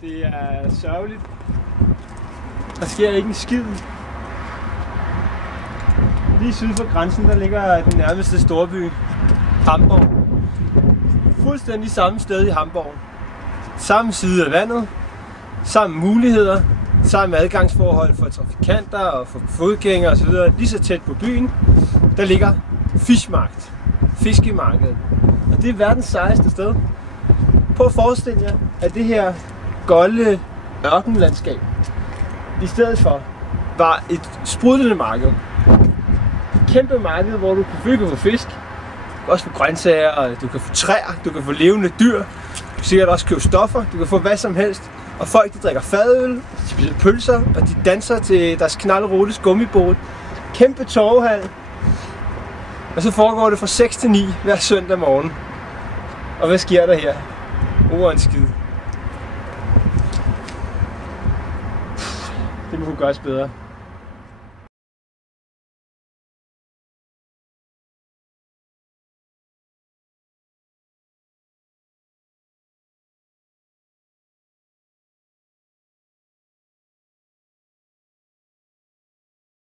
Det er sørgeligt. Der sker ikke en skid. Lige syd for grænsen, der ligger den nærmeste storby, Hamborg. Fuldstændig samme sted i Hamborg. Samme side af vandet, samme muligheder, samme adgangsforhold for trafikanter og for fodgængere osv. Lige så tæt på byen, der ligger Fischmarkt, fiskemarkedet. Og det er verdens sejeste sted. Prøv at forestille jer, at det her golde ørkenlandskab i stedet for var et sprudlende marked. Et kæmpe marked, hvor du kan få fisk, også få grøntsager, og du kan få træer, du kan få levende dyr, du kan sikkert også købe stoffer, du kan få hvad som helst. Og folk, de drikker fadøl, de spiser pølser, og de danser til deres knaldrotes gummibåd. Kæmpe torvehal. Og så foregår det fra 6 til 9 hver søndag morgen. Og hvad sker der her? En skid. Det må kunne gøres bedre.